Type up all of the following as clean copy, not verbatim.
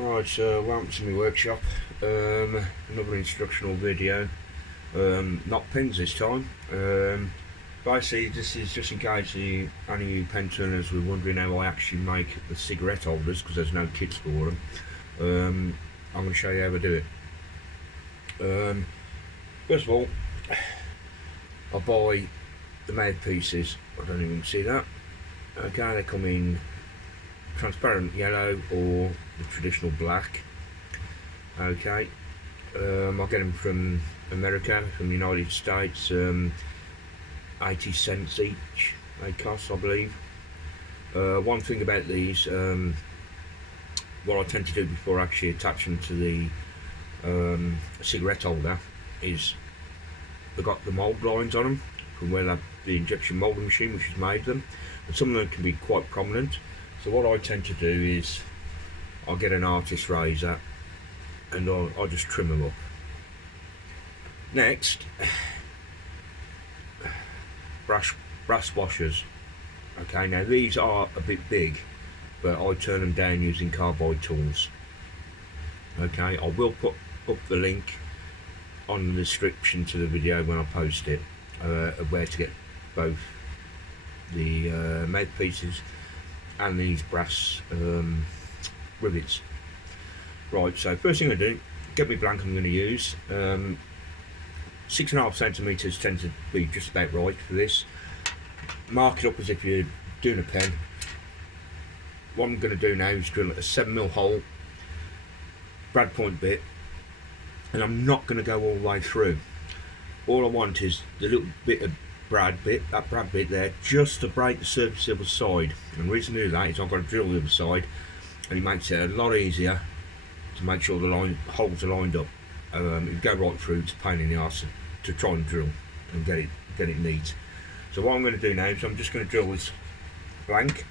Right, so welcome to my workshop. Another instructional video. Not pins this time. Basically, this is just in case any of you pen turners were wondering how I actually make the cigarette holders, because there's no kits for them. I'm going to show you how I do it. First of all, I buy the mouthpieces. I don't even see that. Okay, they come in transparent yellow or the traditional black. Okay, I get them from America, from the United States. 80 cents each they cost, I believe. One thing about these, what I tend to do before actually attaching to the cigarette holder is they've got the mould lines on them from where the injection moulding machine which has made them, and some of them can be quite prominent. So what I tend to do is I'll get an artist razor and I'll just trim them up. Next, brass washers. Okay, now these are a bit big, but I turn them down using carbide tools. Okay, I will put up the link on the description to the video when I post it, of where to get both the mouthpieces and these brass rivets. Right, so first thing I do, get me blank I'm going to use. 6.5 centimeters tend to be just about right for this. Mark it up as if you're doing a pen. What I'm going to do now is drill a 7mm hole, brad point bit, and I'm not going to go all the way through. All I want is the little bit of brad bit there, just to break the surface of the side. And the reason to do that is I've got to drill the other side, and it makes it a lot easier to make sure the holes are lined up. If you go right through, it's a pain in the arse to try and drill and get it neat. So what I'm going to do now is I'm just going to drill this blank.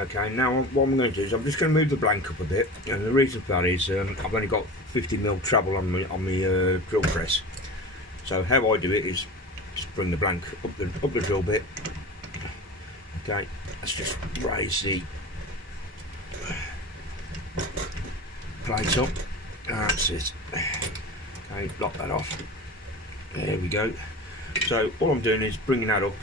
Okay, now what I'm going to do is I'm just going to move the blank up a bit, and the reason for that is I've only got 50mm travel on my drill press. So how I do it is just bring the blank up the drill bit. Okay, let's just raise the plate up. That's it. Okay, lock that off. There we go. So all I'm doing is bringing that up.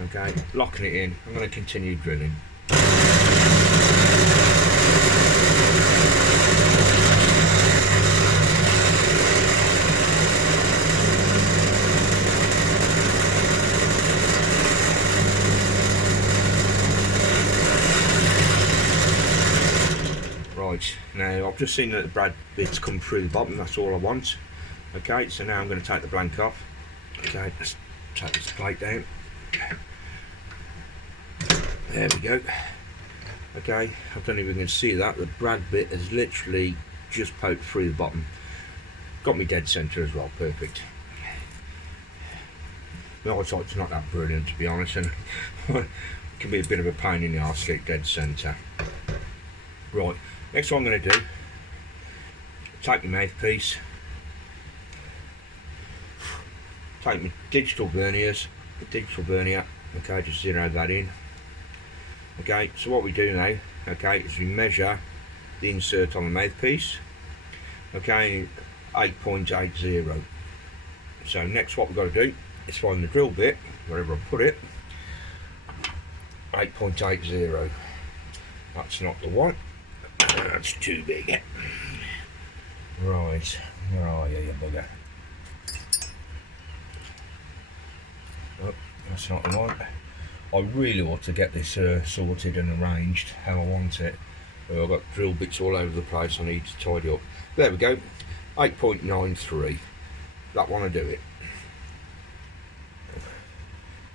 Okay, locking it in. I'm going to continue drilling. Right, now I've just seen that the brad bits come through the bottom, that's all I want. Okay, so now I'm going to take the blank off. Okay, let's take this plate down. There we go. Okay, I don't know if you can see that, the brad bit has literally just poked through the bottom. Got me dead centre as well, perfect. The eyesight's not that brilliant, to be honest, and it can be a bit of a pain in the arse to get dead centre. Right, next what I'm going to do, take my mouthpiece, take my digital verniers, okay, just zero that in. Okay, so what we do now, okay, is we measure the insert on the mouthpiece, okay, 8.80. So next what we've got to do is find the drill bit, wherever I put it, 8.80. That's not the one, that's too big. Right, where are you bugger? Oh, that's not the one. I really ought to get this sorted and arranged how I want it. I've got drill bits all over the place I need to tidy up. There we go, 8.93. That one will do it.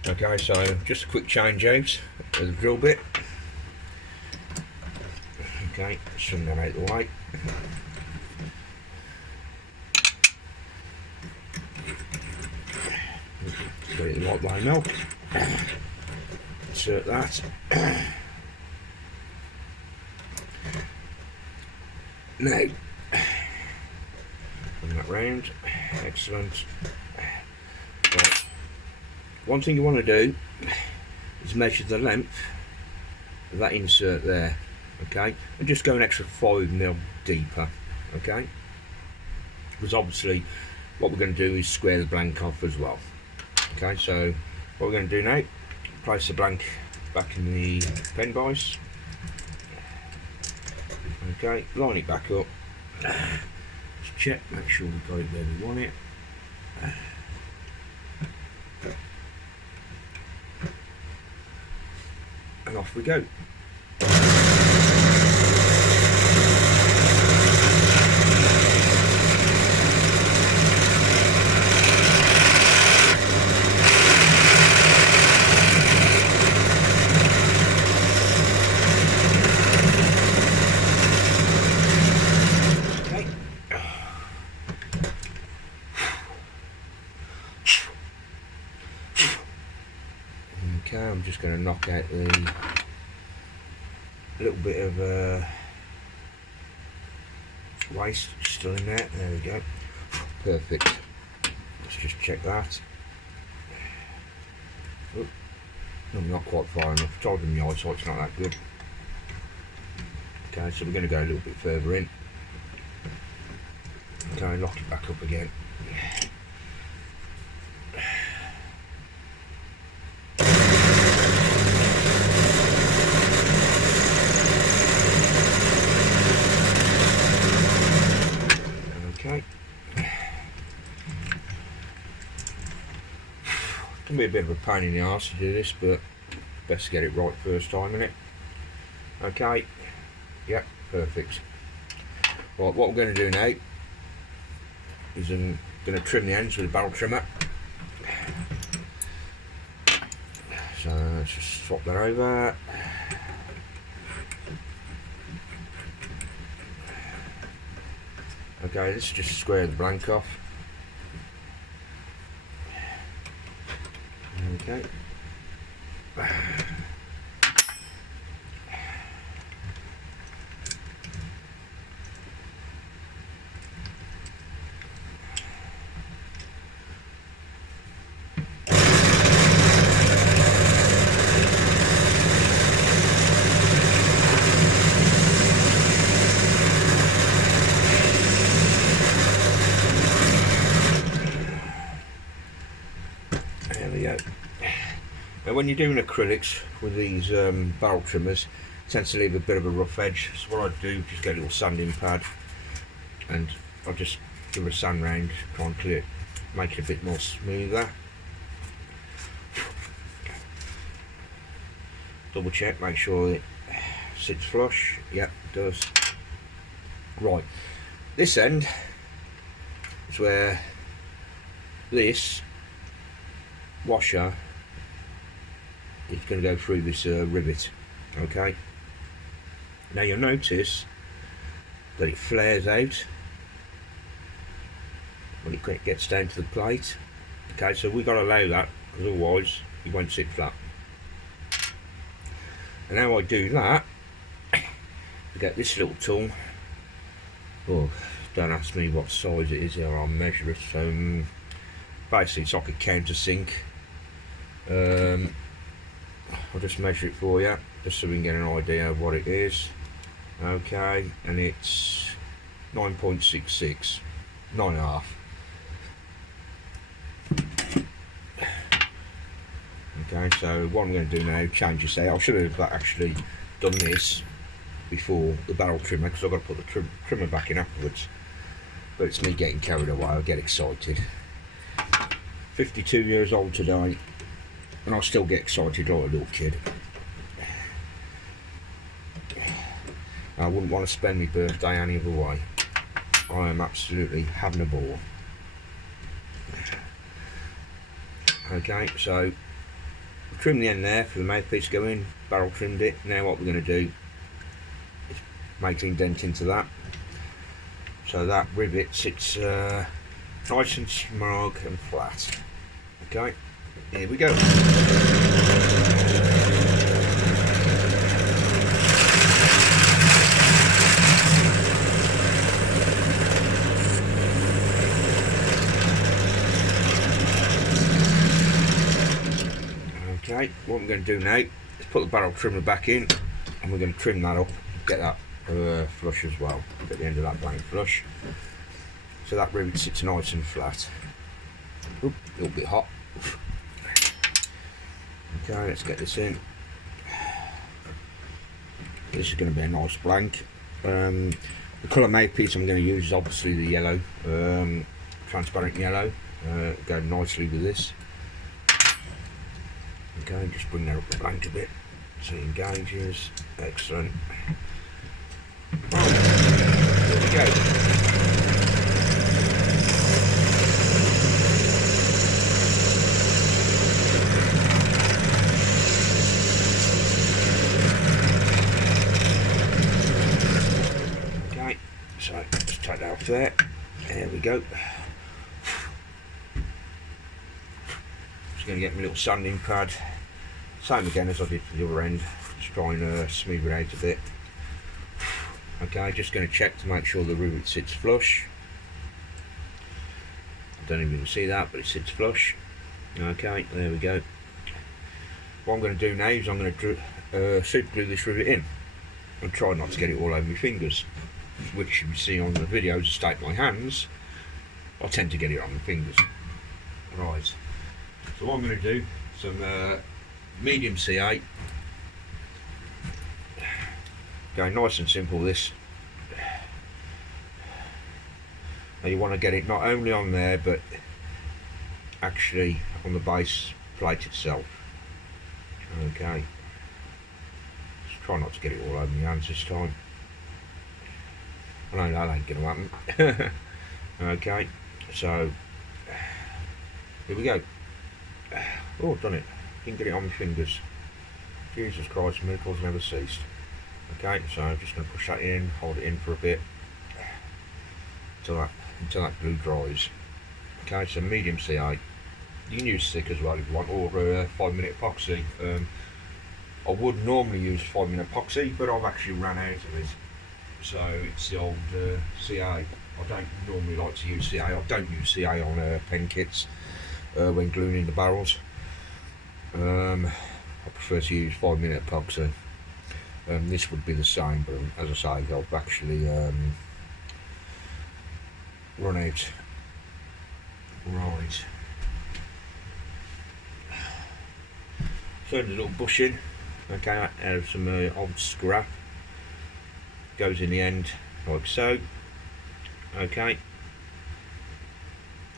Okay, so just a quick change out of the drill bit. Okay, swing that out of the way. Get it in the right way now. Insert that. Now, bring that round. Excellent. Right. One thing you want to do is measure the length of that insert there. Okay, and just go an extra 5mm deeper. Okay, because obviously what we're going to do is square the blank off as well. Okay, so what we're going to do now, place the blank back in the pen vise. Okay, line it back up. Just check, make sure we've got it where we want it. And off we go. Okay, I'm just going to knock out the little bit of waste still in there. There we go. Perfect. Let's just check that. Oh, no, not quite far enough. Told them the eyesight's not that good. Okay, so we're going to go a little bit further in. Okay, lock it back up again. Okay. Can be a bit of a pain in the arse to do this, but best to get it right first time, innit? Okay. Yep, perfect. Right, what we're going to do now is I'm going to trim the ends with a barrel trimmer. So let's just swap that over. Okay, this is just square the blank off. Okay. Now when you're doing acrylics with these barrel trimmers, it tends to leave a bit of a rough edge, so what I do, just get a little sanding pad and I'll just give it a sand round, try and clear it, make it a bit more smoother. Double check, make sure it sits flush. Yep, it does. Right, this end is where this washer is going to go through this rivet. Okay, now you'll notice that it flares out when it gets down to the plate. Okay, so we've got to allow that, because otherwise it won't sit flat. And how I do that, I get this little tool. Oh, don't ask me what size it is here, I'll measure it. So basically it's like a countersink. I'll just measure it for you, just so we can get an idea of what it is. Okay, and it's 9.66, 9.5. Okay, so what I'm going to do now, change this out. I should have actually done this before the barrel trimmer, because I've got to put the trimmer back in afterwards. But it's me getting carried away, I get excited. 52 years old today, and I still get excited like a little kid. I wouldn't want to spend my birthday any other way. I am absolutely having a ball. Okay, so trim the end there for the mouthpiece going, barrel trimmed it. Now what we're going to do is make an indent into that, so that rivet sits nice and snug and flat. Okay, here we go. Okay, what I'm going to do now is put the barrel trimmer back in, and we're going to trim that up, get that flush as well, get the end of that blade flush, so that rivet sits nice and flat. Oop, a little bit hot. Okay, let's get this in. This is going to be a nice blank. The colour mouthpiece I'm going to use is obviously the yellow, transparent yellow. Go nicely with this. Okay, just bring that up the blank a bit so it engages. Excellent. Right, here we go. Okay, so let's take that off there. There we go. Just going to get my little sanding pad. Same again as I did for the other end. Just try and smooth it out a bit. Okay, just going to check to make sure the rivet sits flush. I don't even see that, but it sits flush. Okay, there we go. What I'm going to do now is I'm going to super glue this rivet in and try not to get it all over my fingers, which you see on the videos I take my hands, I tend to get it on my fingers. Right, so what I'm going to do, some medium C8, going nice and simple this. Now you want to get it not only on there but actually on the base plate itself. Okay, just try not to get it all over my hands this time. I know that ain't going to happen. Okay, so here we go. Oh, I've done it. Didn't get it on my fingers. Jesus Christ, miracles never ceased. Okay, so I'm just going to push that in, hold it in for a bit until that glue dries. Okay, so medium C8. You can use thick as well if you want, or 5-minute epoxy. I would normally use 5-minute epoxy, but I've actually ran out of it. So it's the old CA. I don't normally like to use CA. I don't use CA on pen kits when gluing in the barrels. I prefer to use 5-minute epoxy. This would be the same, but as I say, I've actually run out. Right. Turn the little bushing. Okay, out of some old scrap. Goes in the end like so. Okay.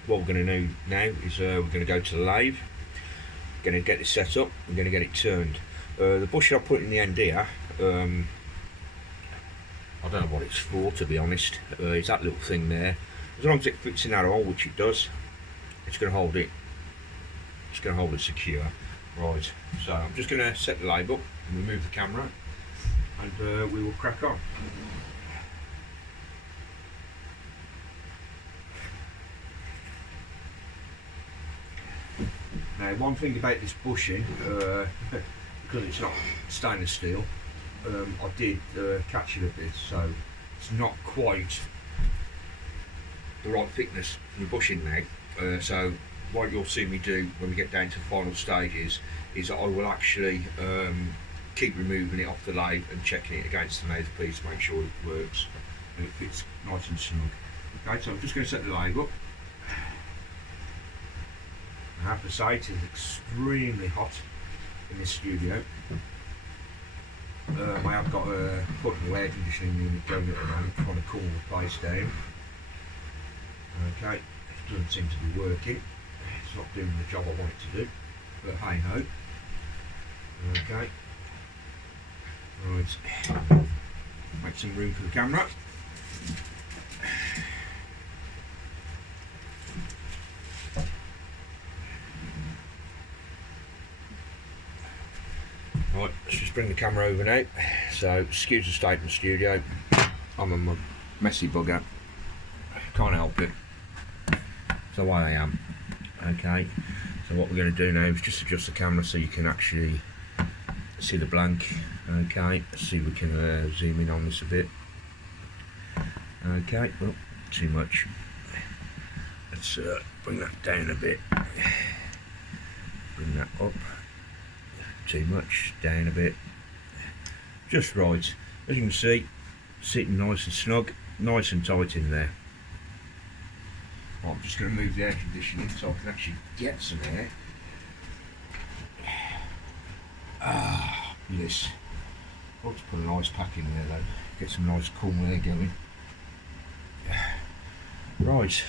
What we're going to do now is we're going to go to the lathe. We're going to get this set up. We're going to get it turned. The bushing I put in the end here, I don't know what it's for, to be honest. It's that little thing there. As long as it fits in that hole, which it does, it's going to hold it. It's going to hold it secure. Right. So I'm just going to set the lathe up and remove the camera, and we will crack on. Now, one thing about this bushing, because it's not stainless steel, I did catch it a bit, so it's not quite the right thickness for the bushing now. So what you'll see me do when we get down to the final stages is that I will actually keep removing it off the lathe and checking it against the mouthpiece to make sure it works and it fits nice and snug. Okay, so I'm just going to set the lathe up. I have to say it is extremely hot in this studio. I have got a portable air conditioning unit going at the moment, trying to cool the place down. Okay, it doesn't seem to be working. It's not doing the job I want it to do, but hey ho. Okay, right. Make some room for the camera. Right, let's just bring the camera over now. So, excuse the state in the studio. I'm a messy bugger. Can't help it. It's the way I am. Okay, so what we're going to do now is just adjust the camera so you can actually see the blank. Okay, let's see if we can zoom in on this a bit. Okay, well, too much. Let's bring that down a bit. Bring that up. Too much, down a bit. Just right. As you can see, sitting nice and snug, nice and tight in there. Well, I'm just going to move the air conditioning so I can actually get some air. Ah, yes. I'll just put an ice pack in there though. Get some nice cool air going. Right.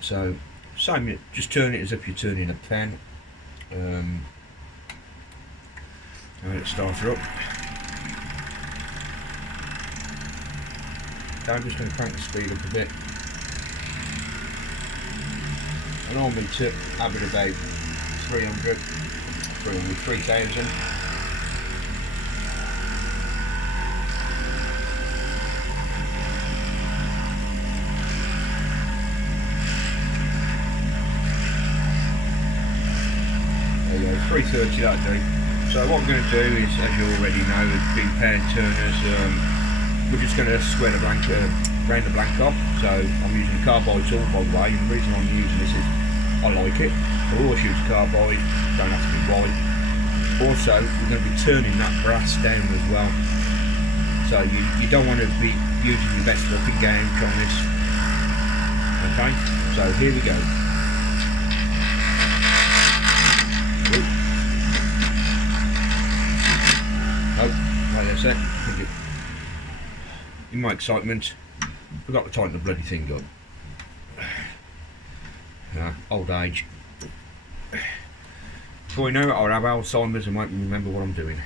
So, same, just turn it as if you're turning a pen. Let's start her up. Okay, I'm just going to crank the speed up a bit. I normally tip have it about 3,000. There you go, 330 that'll do. So what we're going to do is, as you already know, with big pair turners, we're just going to square the blank, round the blank off. So I'm using a carbide tool, by the way, and the reason I'm using this is I like it. I always use carbide, don't have to be white. Also, we're going to be turning that brass down as well. So you don't want to be using your best looking gouge on this. Okay, so here we go. Oh, wait a sec. In my excitement, forgot to tighten the bloody thing up. Old age. Before you know it, I'll have Alzheimer's and won't remember what I'm doing.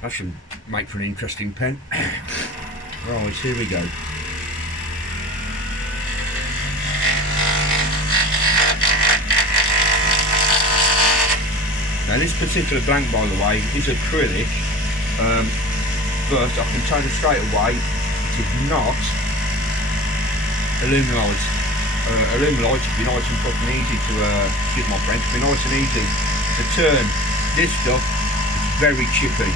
That should make for an interesting pen. Right, here we go. Now this particular blank, by the way, is acrylic, but I can tell you straight away, it is not aluminite. Aluminite would be nice and fucking easy to, excuse my French, be nice and easy to turn. This stuff is very chippy,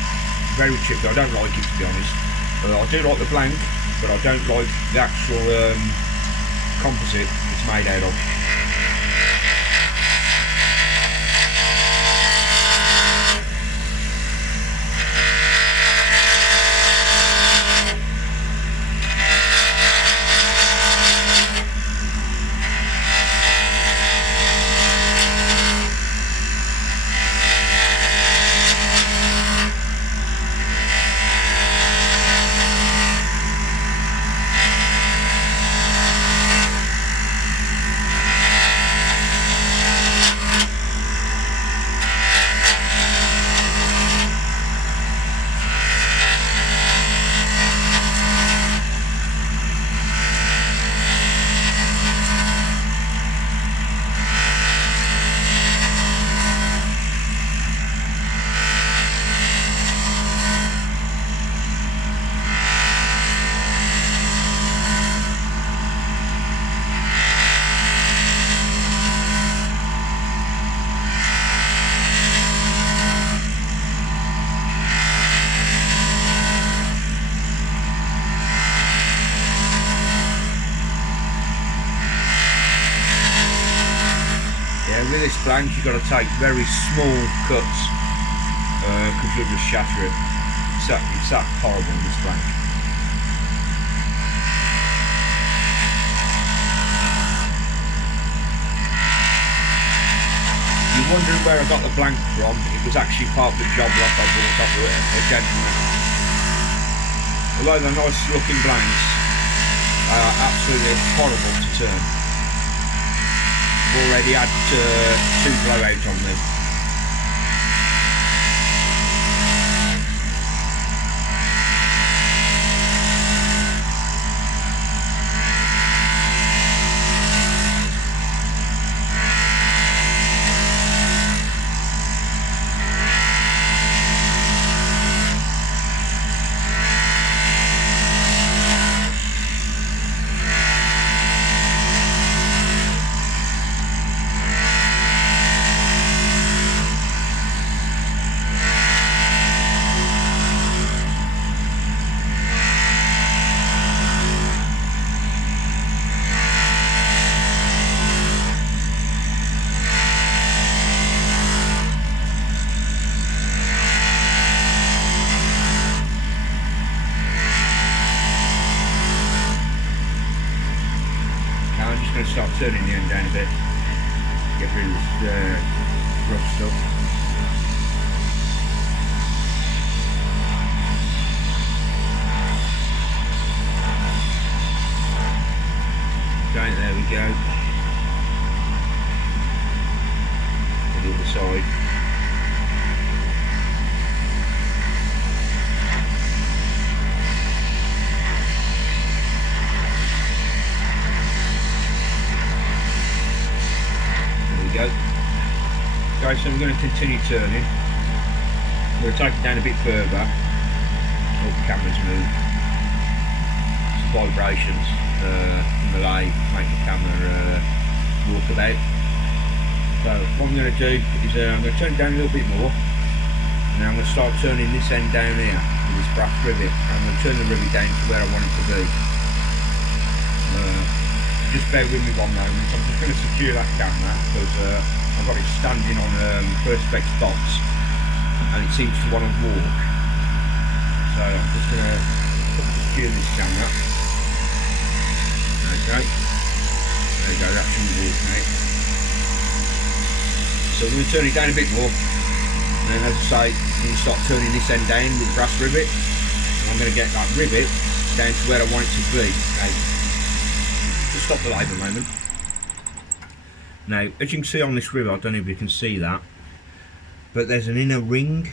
very chippy. I don't like it, to be honest. I do like the blank, but I don't like the actual composite it's made out of. With this blank you've got to take very small cuts because you'll just shatter it. It's that horrible, this blank. You're wondering where I got the blank from. It was actually part of the job lot I bought off a gentleman. Although they're nice looking blanks, they are absolutely horrible to turn. Already had 2 blowouts on them. to start turning the end down a bit, get rid of this rough stuff. Okay, there we go. To the other side. Go. Okay, so I'm going to continue turning. I'm going to take it down a bit further. Oh, the camera's moved. Some vibrations from the lathe make the camera walk about. So what I'm going to do is I'm going to turn it down a little bit more, and then I'm going to start turning this end down here with this brass rivet. I'm going to turn the rivet down to where I want it to be. Just bear with me one moment. I'm just going to secure that camera because I've got it standing on Perspex box and it seems to want to walk. So I'm just going to secure this camera. Okay. There you go, that shouldn't walk now. So I'm going to turn it down a bit more. And then as I say, I'm going to start turning this end down with the brass rivet. And I'm going to get that rivet down to where I want it to be. Okay. Just stop the lathe a moment. Now, as you can see on this rivet, I don't know if you can see that, but there's an inner ring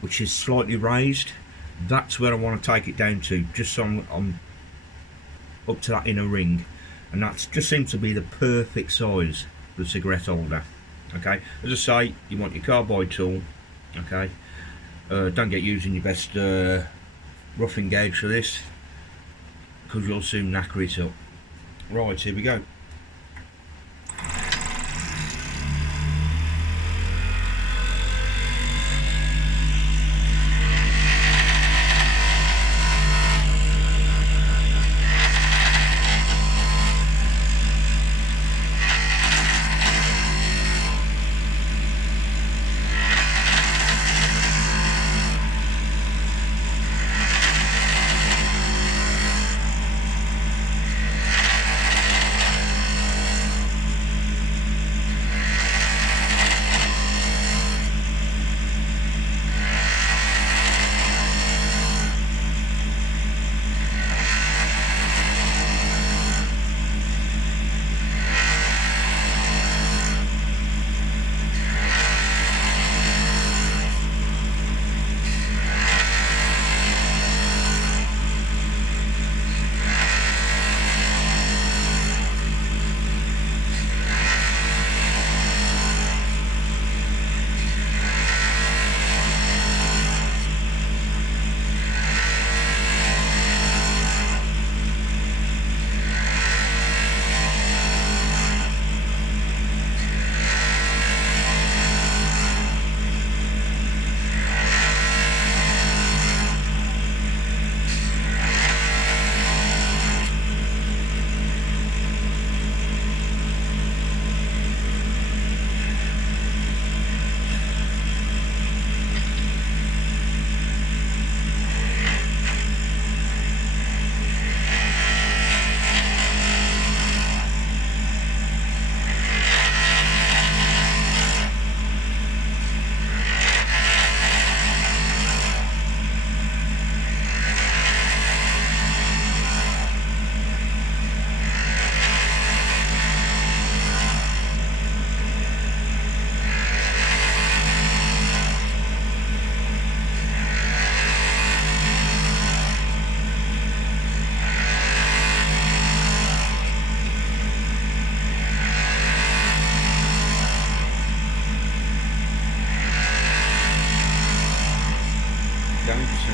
which is slightly raised. That's where I want to take it down to, just so I'm up to that inner ring, and that just seems to be the perfect size for the cigarette holder. Okay, as I say, you want your carbide tool. Okay, don't get using your best roughing gauge for this, because you'll soon knacker it up. Right, here we go.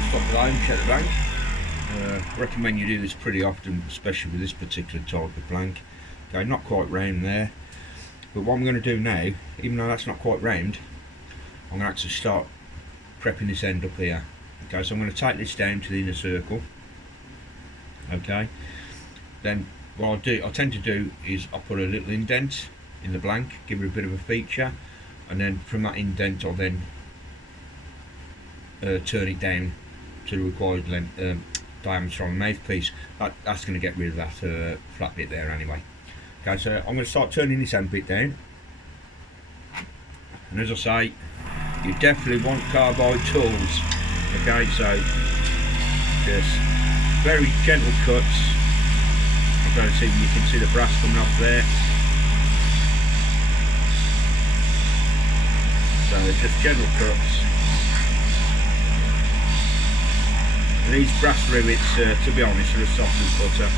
Stop the line, check the blank. I recommend you do this pretty often, especially with this particular type of blank. Okay, not quite round there, but what I'm going to do now, even though that's not quite round, I'm going to actually start prepping this end up here. Okay, so I'm going to take this down to the inner circle. Okay, then what I tend to do is I put a little indent in the blank, give it a bit of a feature, and then from that indent I'll then turn it down to the required length, diameter on the mouthpiece. That's going to get rid of that flat bit there anyway. Okay, so I'm going to start turning this end bit down, and as I say, you definitely want carbide tools. Okay, so just very gentle cuts. I'm going to see, you can see the brass coming off there. So just gentle cuts. And these brass rivets, to be honest, are as soft as butter.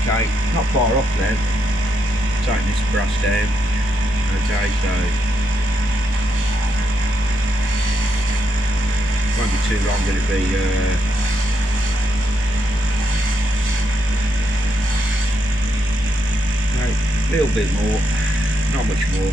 Okay, not far off then. Tighten this brass down. Okay, so won't be too long, will it be? A little bit more, not much more.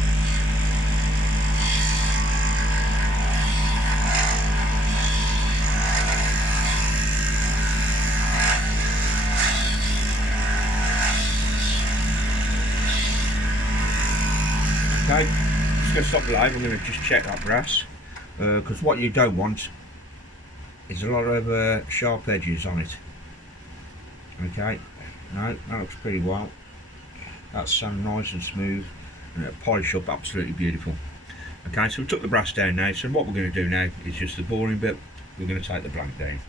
Okay, just going to stop the lathe. I'm going to just check that brass, because what you don't want is a lot of sharp edges on it. Okay, no, that looks pretty well. That's nice and smooth, and it'll polish up absolutely beautiful. Okay, so we took the brass down now, so what we're going to do now is just the boring bit. We're going to take the blank down.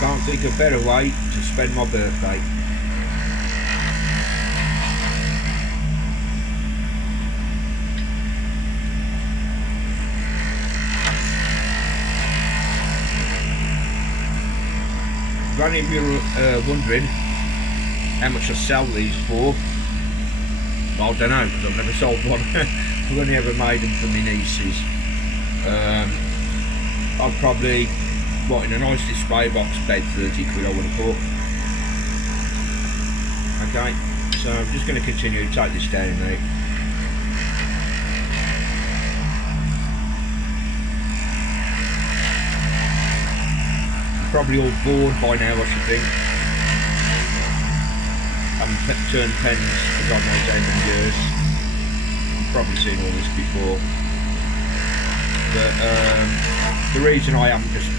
Can't think of a better way to spend my birthday. If any of you are wondering how much I sell these for, well, I don't know, because I've never sold one. I've only ever made them for my nieces. I'd probably, what, in a nice display box, about 30 quid I would have thought. Okay, so I'm just going to continue to take this down now. Probably all bored by now, I should think. Haven't turned pens for God knows how many years. You've probably seen all this before. But the reason I haven't just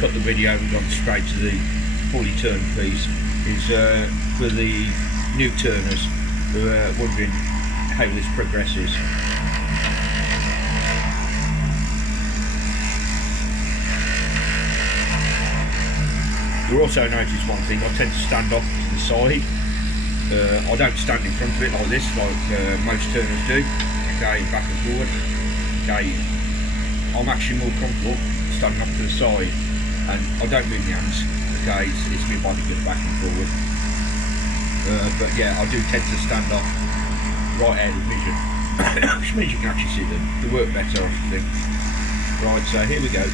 cut the video and gone straight to the fully turned piece is for the new turners who are wondering how this progresses. You'll also notice one thing, I tend to stand off to the side. I don't stand in front of it like this, like most turners do. Okay, back and forward. Okay, I'm actually more comfortable standing off to the side, and I don't move my hands. Okay, it's my body goes back and forward. But yeah, I do tend to stand off right out of vision, which means you can actually see the work better, I think. Right, so here we go.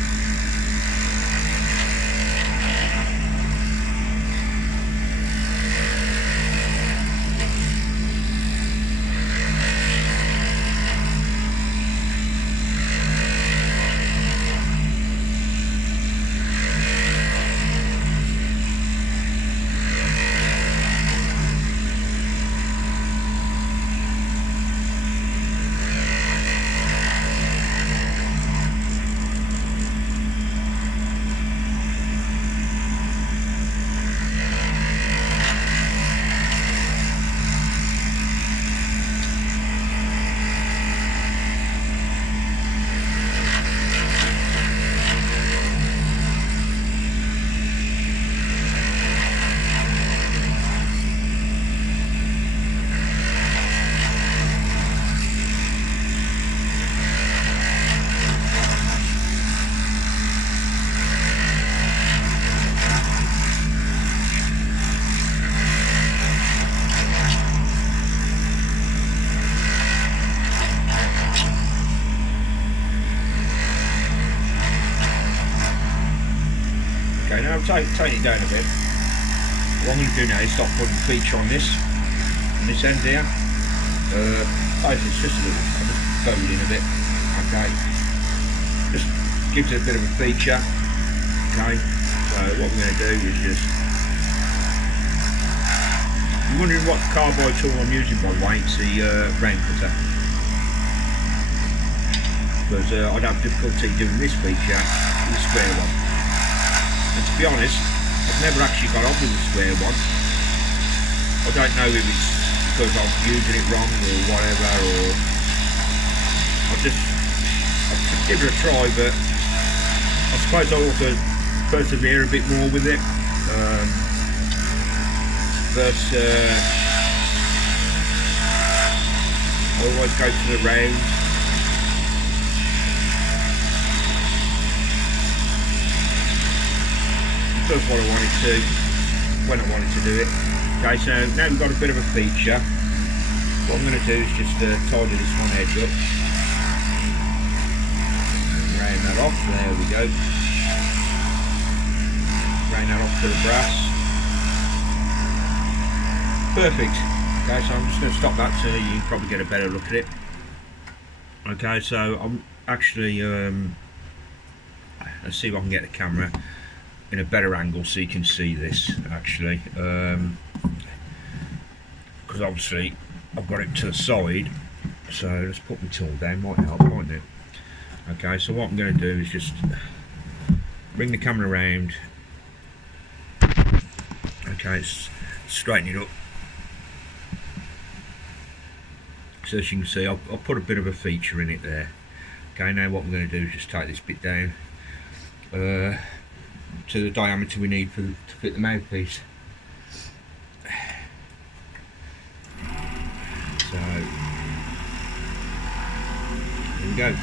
tighten it down a bit. What I'm going to do now is start putting feature on this end here. It's just a little, I'll just fold in a bit. Okay, just gives it a bit of a feature. Okay, so what we're going to do is just. You're wondering what carbide tool I'm using, by the way? It's the round cutter. Because I'd have difficulty doing this feature with the square one. And to be honest, I've never actually got on with the square one. I don't know if it's because I'm using it wrong or whatever, or I'll just give it a try, but I suppose I ought to persevere a bit more with it. First, I always go to the round. That's what I wanted to, when I wanted to do it. Okay, so now we've got a bit of a feature. What I'm going to do is just tidy this one edge up. And round that off, there we go. Round that off to the brass. Perfect. Okay, so I'm just going to stop that so you can probably get a better look at it. Okay, so I'm actually, let's see if I can get the camera in a better angle so you can see this actually, because obviously I've got it to the side, so let's put my tool down, might help, mightn't it? Okay, so what I'm going to do is just bring the camera around. Okay, straighten it up. So as you can see, I'll put a bit of a feature in it there. Okay, now what we're going to do is just take this bit down to the diameter we need to fit the mouthpiece. So here we go.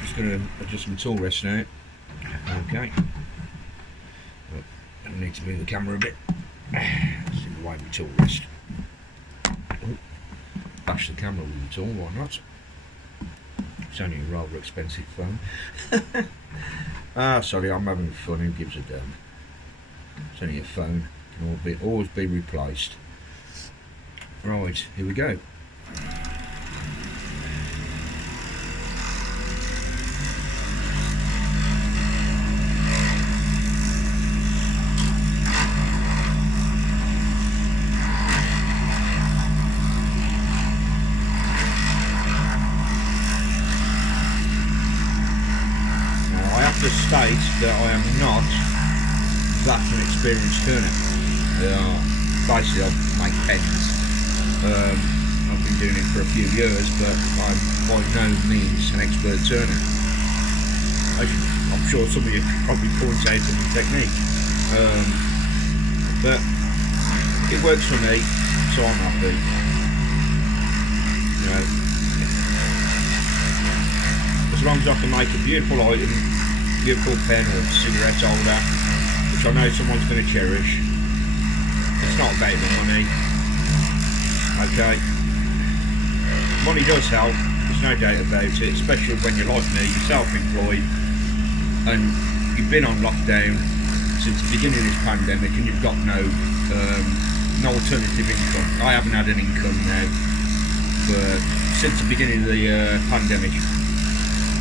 Just going to adjust my tool rest now. Okay. Well, I need to move the camera a bit. Let's see the way my tool rest. Oh, bash the camera with the tool, why not? It's only a rather expensive phone. Sorry, I'm having fun. Who gives a damn? It's only a phone. Can always be replaced. Right, here we go. To state that I am not that an experienced turner. Basically, I make pens. I've been doing it for a few years, but I'm by no means an expert turner. I'm sure some of you could probably point out the technique, but it works for me, so I'm happy. You know, as long as I can make a beautiful item, beautiful pen or cigarette holder, which I know someone's going to cherish. It's not about the money. Okay, money does help, there's no doubt about it, especially when you're like me, you're self-employed and you've been on lockdown since the beginning of this pandemic and you've got no alternative income. I haven't had an income now since the beginning of the pandemic,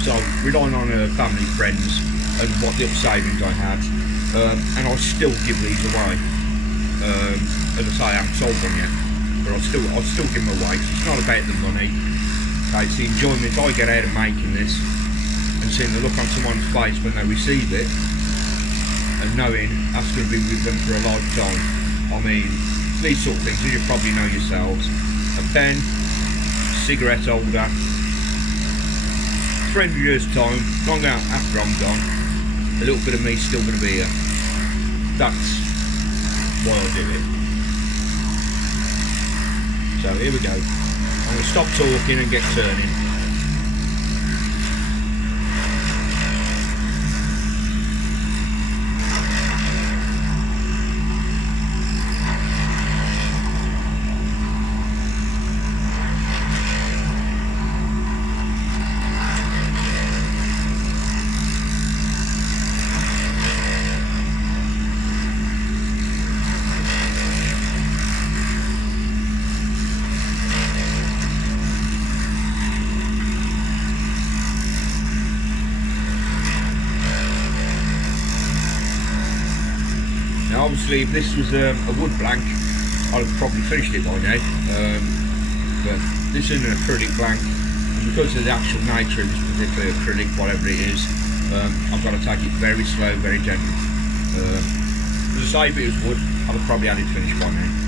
so relying on family, friends, and what little savings I had, and I still give these away. As I say, I haven't sold one yet, but I'll still give them away. It's not about the money. Okay, it's the enjoyment I get out of making this, and seeing the look on someone's face when they receive it, and knowing that's going to be with them for a lifetime. I mean, these sort of things, as you probably know yourselves, a pen, cigarette holder, 300 years time, long out after I'm gone, a little bit of me still going to be here. That's why I do it. So here we go. I'm going to stop talking and get turning. Now obviously if this was a wood blank, I'd have probably finished it by now, but this is an acrylic blank, and because of the actual nature of this particular acrylic, whatever it is, I've got to take it very slow, very gentle. As I say, if it was wood, I'd have probably had it finished by now.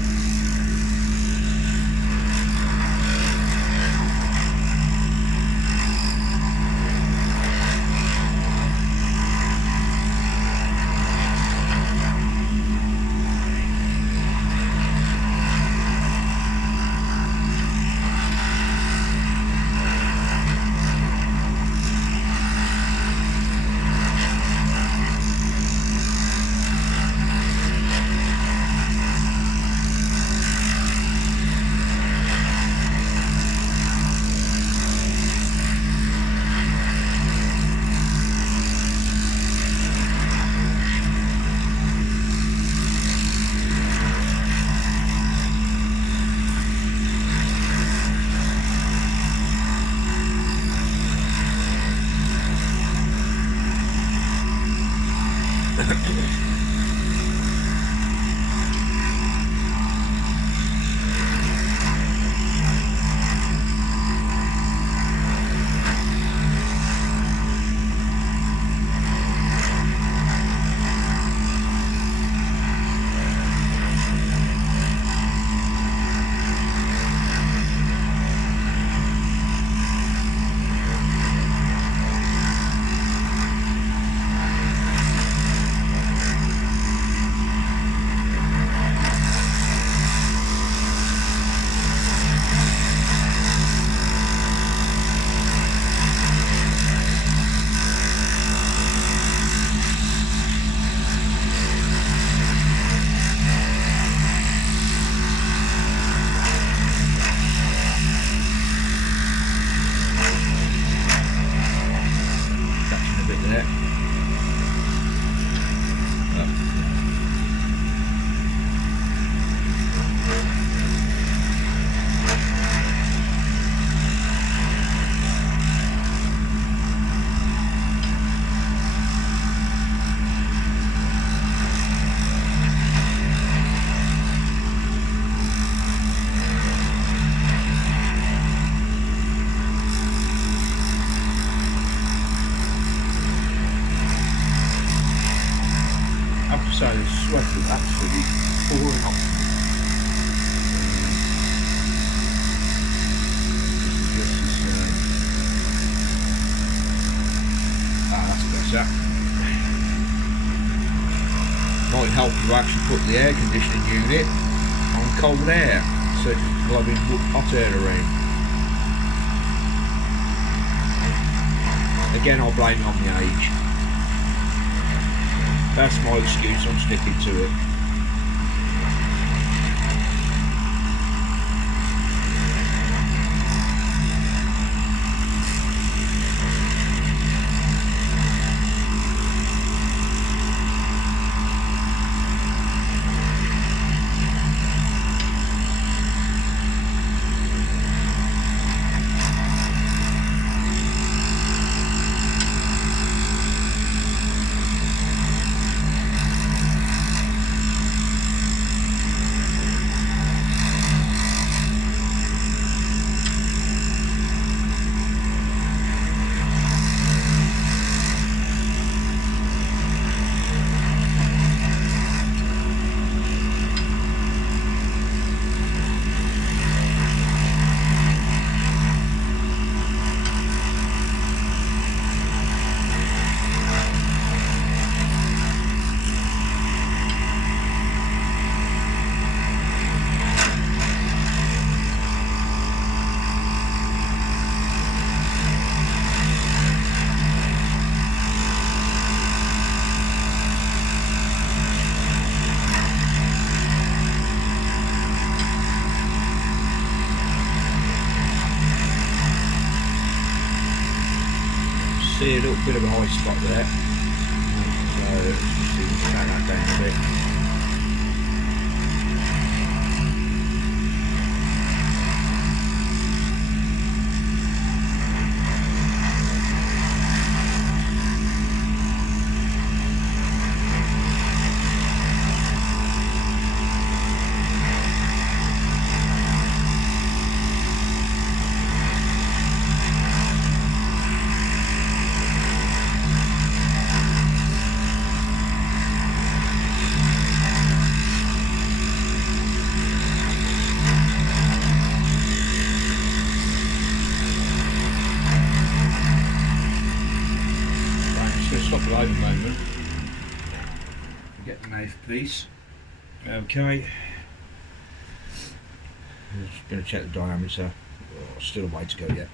So the sweat is absolutely pouring off. That's better. Might help you actually put the air conditioning unit on cold air, so it's blowing hot air around. Again, I'll blame it on the age. That's my excuse, I'm sticking to it. see a little bit of a high spot there. So let's just see if we can take that down a bit. Stop the lathe a moment. Get the mouthpiece. Okay. I'm just going to check the diameter. Oh, still a way to go yet.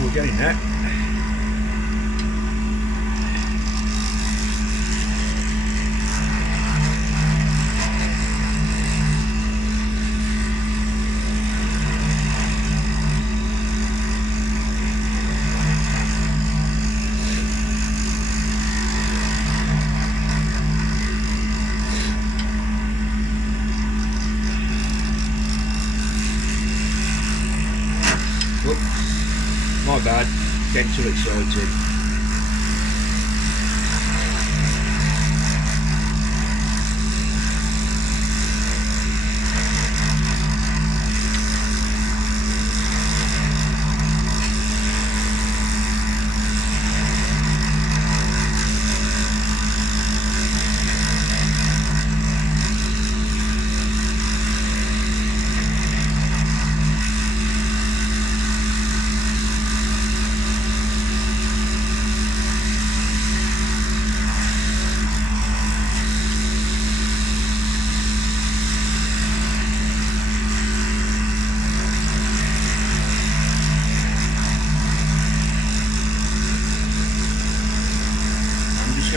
We're getting there. My bad, getting too excited.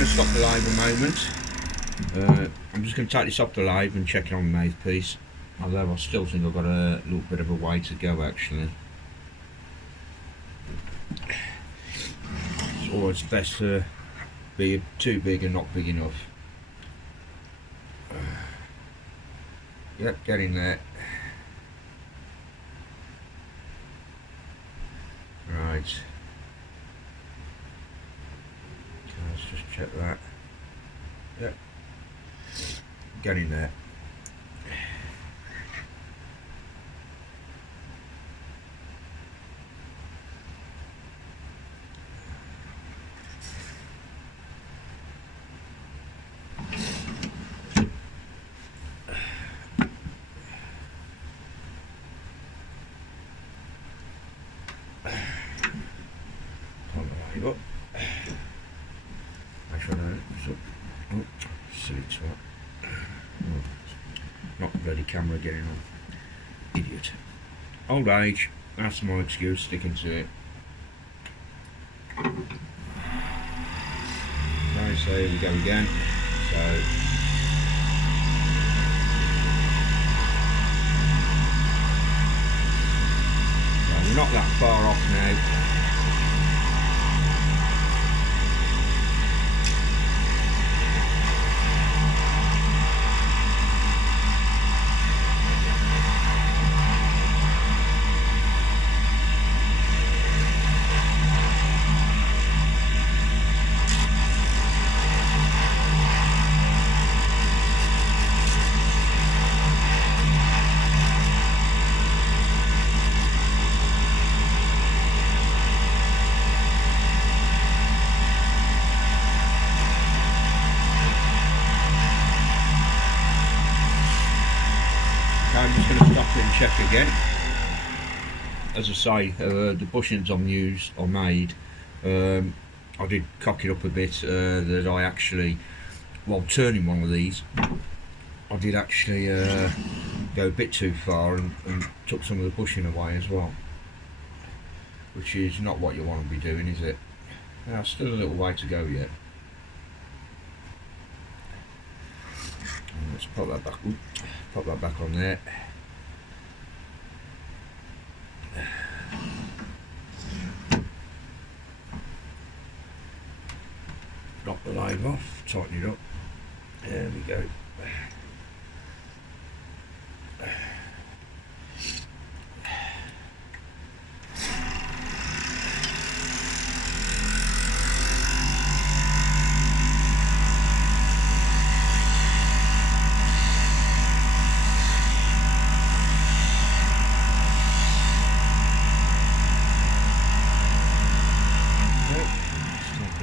Stop the lathe a moment. I'm just going to take this off the lathe and check it on the mouthpiece, although I still think I've got a little bit of a way to go actually. It's always best to be too big and not big enough. Yep, getting there. Right. Let's just check that. Yep. Getting there. Turn the light up. Oh, silly twat. Oh, not the bloody camera getting on. Idiot. Old age, that's my excuse, sticking to it. Right, so here we go again. So we're not that far off now. again. As I say, the bushings I made, I did cock it up a bit, that I actually, while turning one of these, I did actually go a bit too far and took some of the bushing away as well, which is not what you want to be doing, is it? Now, still a little way to go yet. Let's pop that back. Oops, pop that back on there. Knock the lathe off, tighten it up. There we go.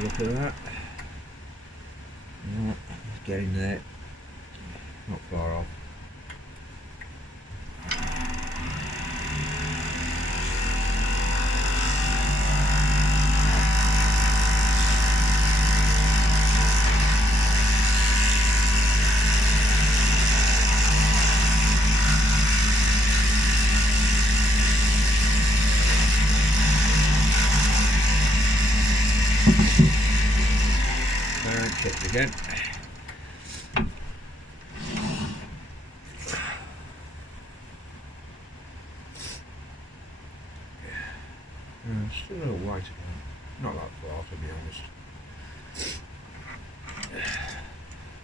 Look at that. Right, it's getting there. Not far off. Check it again. Still a little way to go. Not that far, to be honest.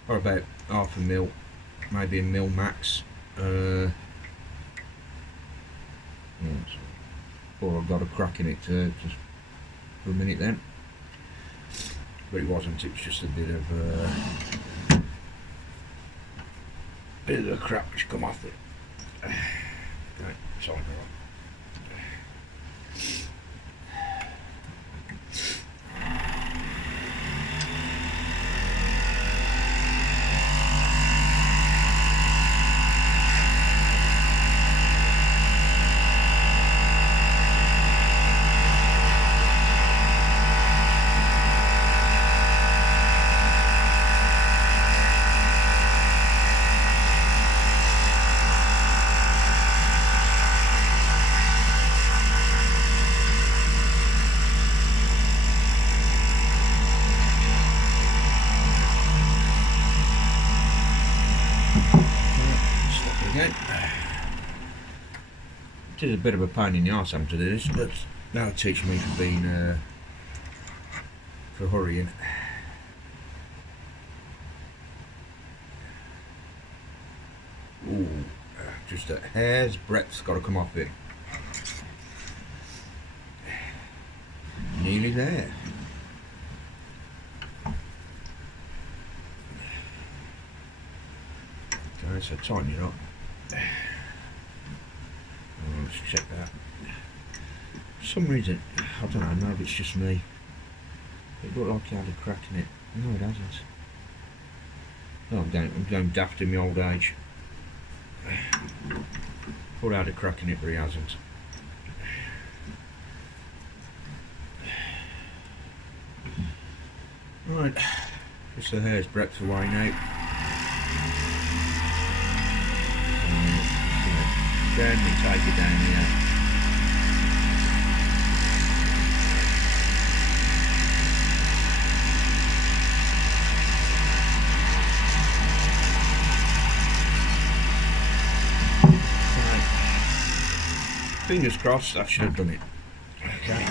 Or about half a mil, maybe a mil max. Before I got a crack in it just for a minute then. But it wasn't, it was just a bit of the crap which come off it. Okay, sorry about that. It is a bit of a pain in the arse having to do this, but that'll teach me for being for hurrying. Ooh, just a hair's breadth's got to come off it. Nearly there. Okay, so tighten it up. Let's check that. For some reason, I don't know, maybe it's just me. It looked like he had a crack in it. No, it hasn't. Oh, I'm going daft in my old age. Thought I had a crack in it, but he hasn't. Right, just a hair's breadth away now. Gently take it down here. Right. Fingers crossed, that should have done it. Okay,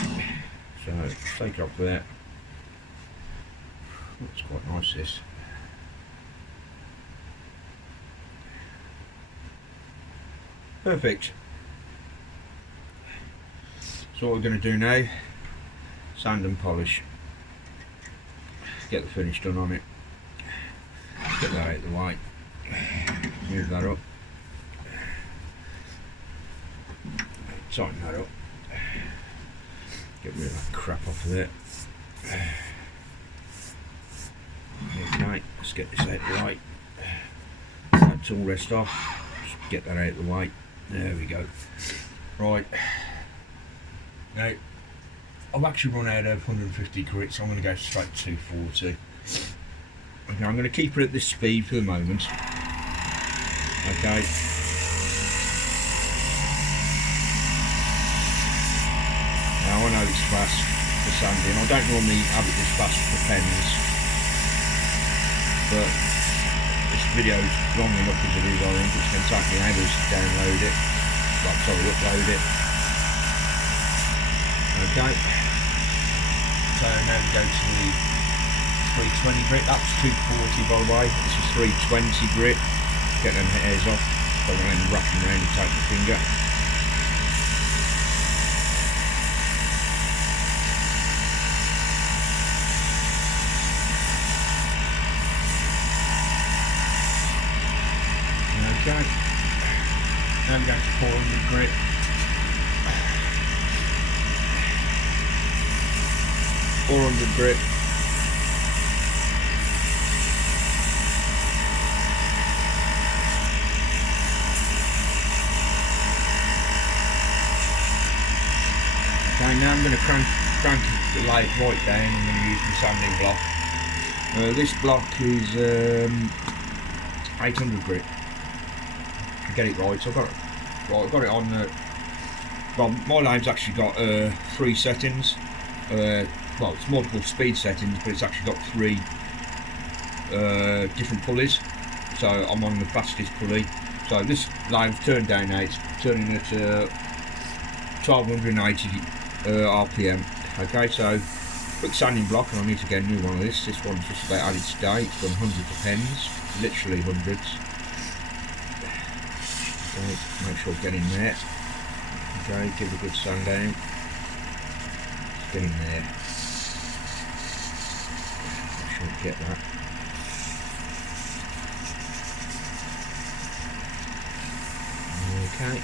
so take it off there. That's quite nice, this. Perfect. So what we're going to do now, sand and polish. Get the finish done on it. Get that out of the way. Move that up. Tighten that up. Get rid of that crap off of there. Okay, let's get this out of the way. That tool rest off. Just get that out of the way. There we go. Right. Now, I've actually run out of 150 grit, so I'm going to go straight to 240. Okay, I'm going to keep it at this speed for the moment. Okay. Now I know it's fast for sanding. I don't normally have it this fast for pens, but this video is long enough as it is. I think it's going to take me hours to download it. Well, sorry, upload it. Okay. So now we go to the 320 grit. That's 240 by the way. This is 320 grit. Get them hairs off. Don't want them wrapping around and take the finger. Okay. Now we're going to 400 grit. Grit. Okay, now I'm going to crank the lathe right down. I'm going to use my sanding block. This block is 800 grit. Get it right. So I've got it on. Well, my lathe's actually got 3 settings. Well, it's multiple speed settings, but it's actually got 3 different pulleys. So I'm on the fastest pulley. So this lathe turned down now. It's turning at 1280 RPM. Okay, so quick sanding block, and I need to get a new one of this. This one's just about at its day. It's done hundreds of pens, literally hundreds. Okay, make sure I get in there. Okay, give it a good sand down. Get in there. Make sure I get that. Okay.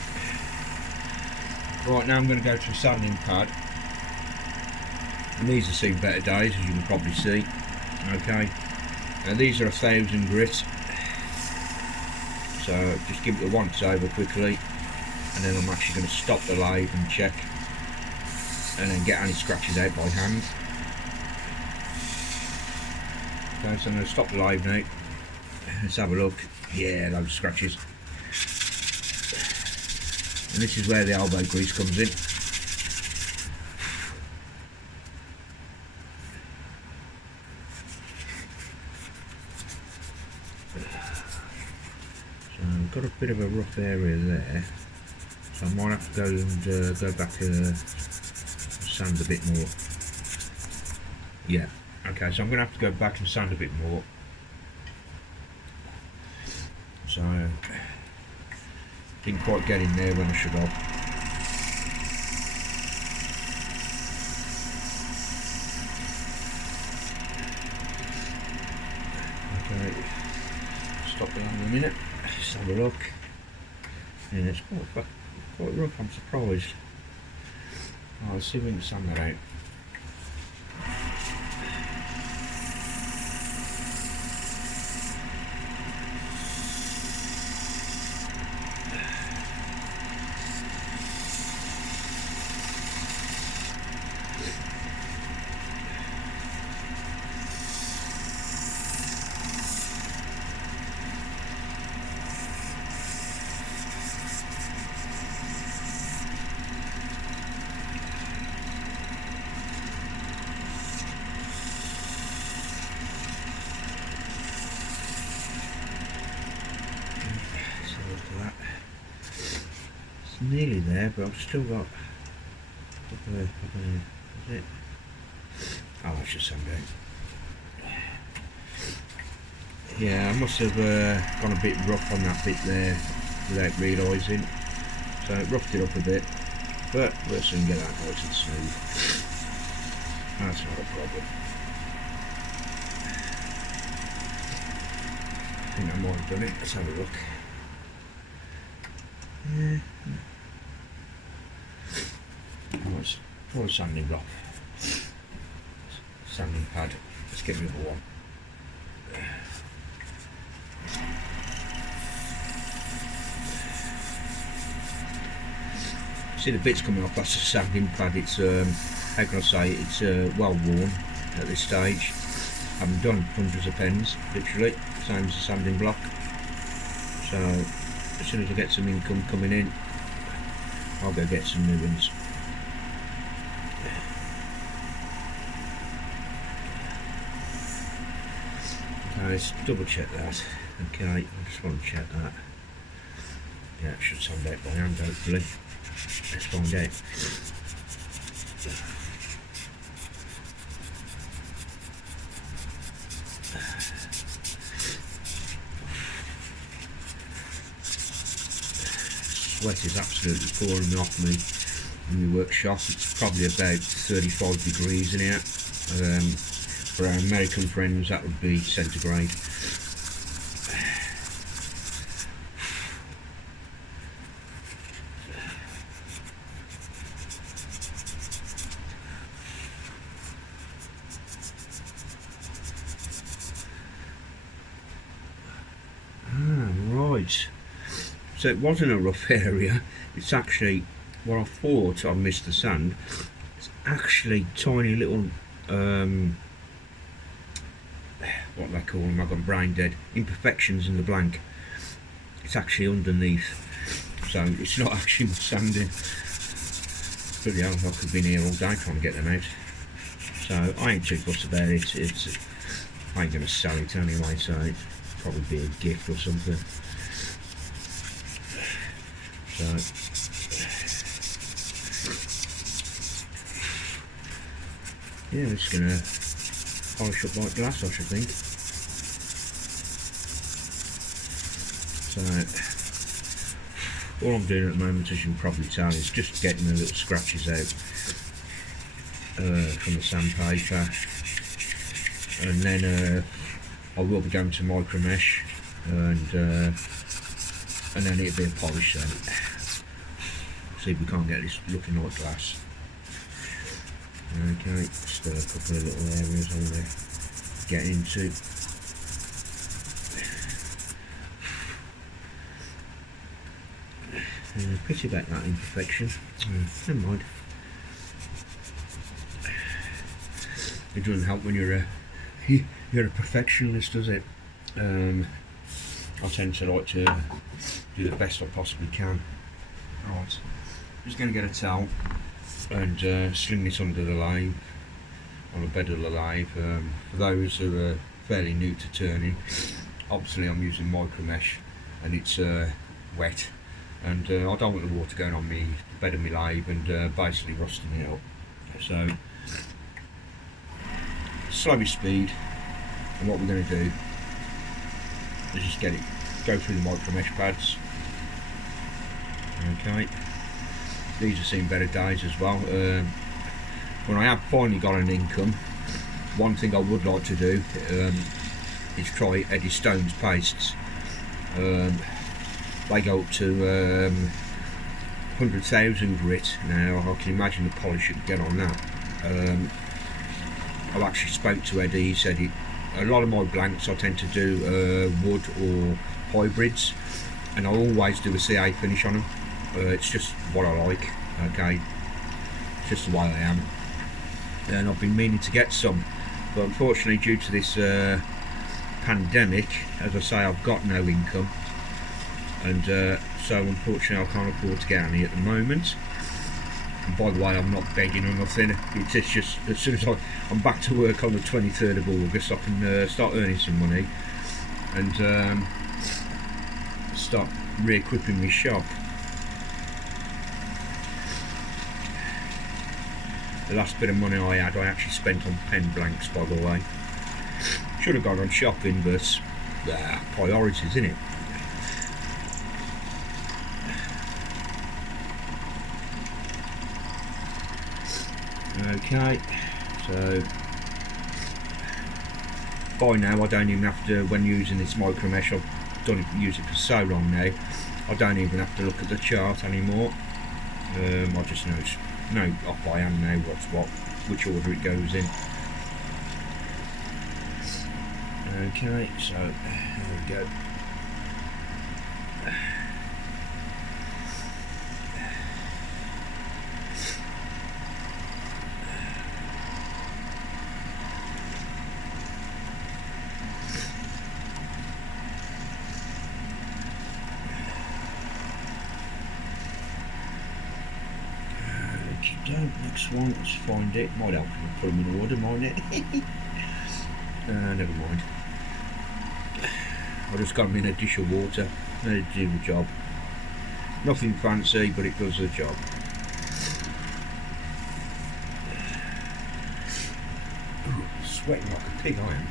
Right, now I'm going to go to a sanding pad. And these have seen better days, as you can probably see. Okay. Now these are 1000 grit. So just give it a once over quickly, and then I'm actually going to stop the lathe and check, and then get any scratches out by hand. Okay, so I'm going to stop the lathe now. Let's have a look. Yeah, those scratches. And this is where the elbow grease comes in. So I've got a bit of a rough area there, so I might have to go and go back sand a bit more. Yeah, okay, so I'm going to have to go back and sand a bit more. So didn't quite get in there when I should have. Okay, stop there in a minute. Let's have a look. Yeah, it's quite rough. I'm surprised. Oh, let's see if we can sand that out. Nearly there, but I've still got. Is it? Oh, that's just sand out. Yeah, I must have gone a bit rough on that bit there without realising, so it roughed it up a bit, but we'll soon get that nice and smooth. That's not a problem. I think I might have done it. Let's have a look. Yeah. For a sanding block, sanding pad. Let's get the other one. See the bits coming off, that's a sanding pad. It's how can I say, it's well worn at this stage. I haven't done hundreds of pens, literally, same as a sanding block. So as soon as I get some income coming in, I'll go get some new ones. Okay, let's double check that. Okay, I just want to check that. Yeah, it should sound out by hand, hopefully. Let's find out. Sweat is absolutely pouring off me in the workshop. It's probably about 35 degrees in here. For our American friends, that would be centigrade. Right. So it wasn't a rough area. It's actually what I thought I missed the sand. It's actually tiny little what they call them, I've gone brain dead, imperfections in the blank. It's actually underneath, so it's not actually sanding. Bloody hell, I could have been here all day trying to get them out. So I ain't too fussed about it. I ain't going to sell it anyway, so it'd probably be a gift or something. So yeah, I'm just going to polish up like glass, I should think. So all I'm doing at the moment, as you can probably tell, is just getting the little scratches out from the sandpaper, and then I will be going to micromesh, and then it'll be a polish then. See if we can't get this looking like glass. Okay, still a couple of little areas I want to get into. Pity about that imperfection. Never mind. It doesn't help when you're a perfectionist, does it? I tend to like to do the best I possibly can. Right, just going to get a towel and sling this under the lathe, on the bed of the lathe. For those who are fairly new to turning, obviously I'm using micromesh and it's wet, and I don't want the water going on the bed of my lathe and basically rusting it up. So slow speed, and what we're going to do is just go through the micromesh pads. Okay, these have seen better days as well. When I have finally got an income, one thing I would like to do is try Eddie Stone's pastes. They go up to 100,000 grit. Now I can imagine the polish you can get on that. I've actually spoke to Eddie. He said a lot of my blanks I tend to do wood or hybrids, and I always do a CA finish on them. It's just what I like. Okay, it's just the way I am, and I've been meaning to get some, but unfortunately due to this pandemic, as I say, I've got no income, and so unfortunately I can't afford to get any at the moment. And by the way, I'm not begging or nothing. It's just as soon as I'm back to work on the 23rd of August, I can start earning some money and start re-equipping my shop. The last bit of money I had, I actually spent on pen blanks, by the way. Should have gone on shopping, but priorities, innit? Okay, so by now I don't even have to, when using this micromesh, I've used it for so long now, I don't even have to look at the chart anymore. I just know off by hand now what's what, which order it goes in. Okay, so there we go. don't. Next one, let's find it. Might help if put them in order, mightn't it? Never mind. I just got them in a dish of water. They do the job. Nothing fancy, but it does the job. Ooh, sweating like a pig, I am.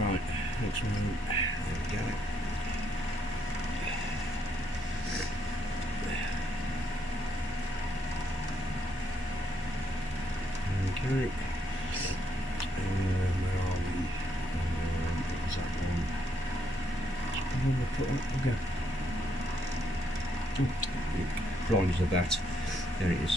Right, next one. There we go. Okay. Where are we? What was that one? I'm gonna put up. Okay. Oh, blind as a bat. There it is.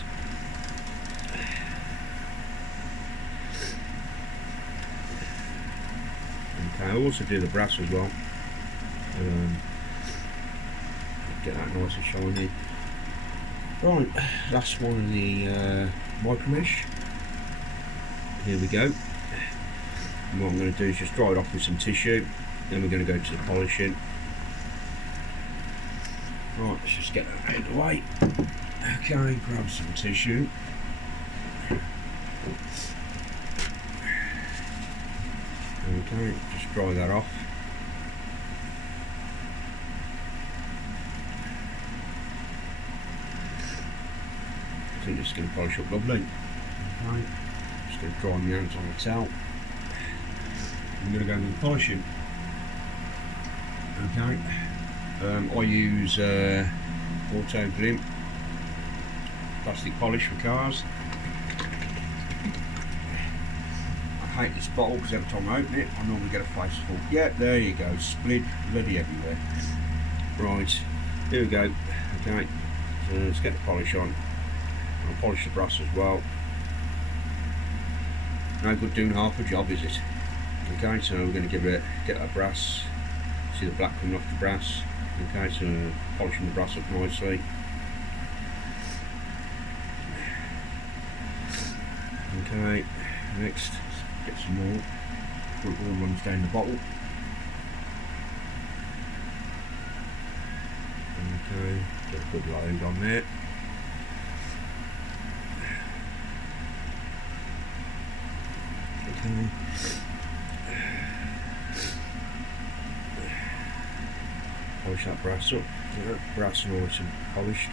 Okay, I also do the brass as well. Get that nice and shiny. Right, last one of the micromesh. Here we go. And what I'm going to do is just dry it off with some tissue. Then we're going to go to the polishing. Right, let's just get that out of the way. Okay, grab some tissue. Okay, just dry that off. I think it's going to polish up lovely. Okay, just going to dry my hands on the towel. I'm going to go with the polishing. Okay, I use auto glint plastic polish for cars. I hate this bottle because every time I open it I normally get a face full. Yeah, there you go, split bloody everywhere. Right, here we go. Okay, so let's get the polish on. I'll polish the brass as well. No good doing half a job, is it? Okay, so we're going to get that brass. See the black coming off the brass. Okay, so polishing the brass up nicely. Okay, next, get some more. Before it all runs down the bottle. Okay, get a good load on there. Okay. Polish that brass up. Yeah, brass nice and polished.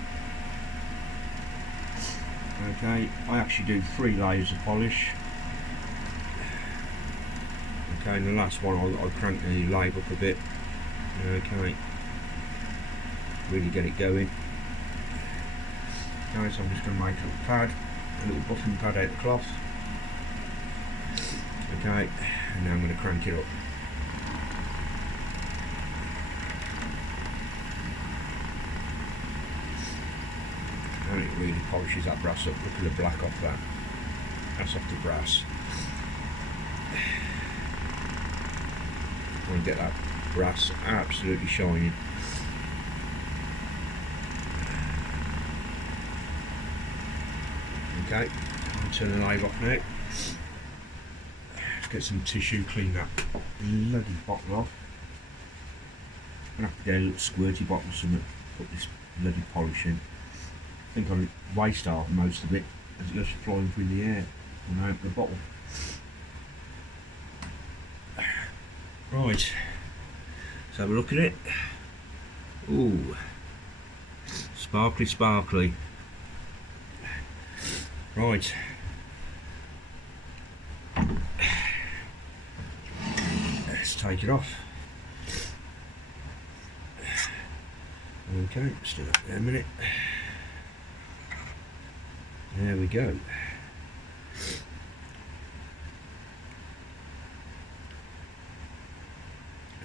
Okay, I actually do 3 layers of polish. Okay, and the last one I'll crank the lathe up a bit. Okay, really get it going. Okay, so I'm just going to make a little pad, a little buffing pad out of the cloth. Okay, and now I'm going to crank it up. And it really polishes that brass up. Look at the black off that. That's off the brass. I want to get that brass absolutely shining. Okay, I'll turn the lathe off now. Let's get some tissue, clean that bloody bottle off. I'm going to have to get a little squirty bottle or something, put this bloody polish in. I think I'll waste out most of it as it goes flying through the air when I open the bottle. Right, let's have a look at it. Ooh, sparkly, sparkly. Right. Let's take it off. Okay, let's do that in a minute. There we go.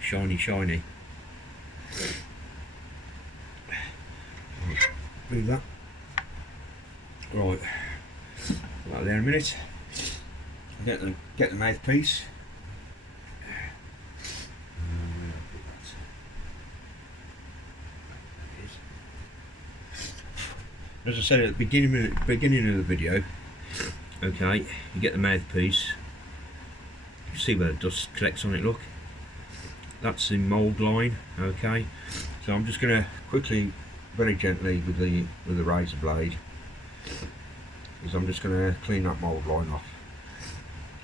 Shiny, shiny. Move that. Right. Put that there in a minute. Get the mouthpiece. as I said at the beginning of the video, okay, you get the mouthpiece. You see where the dust collects on it, look. That's the mould line, okay. So I'm just going to quickly, very gently with the razor blade, because I'm just going to clean that mould line off.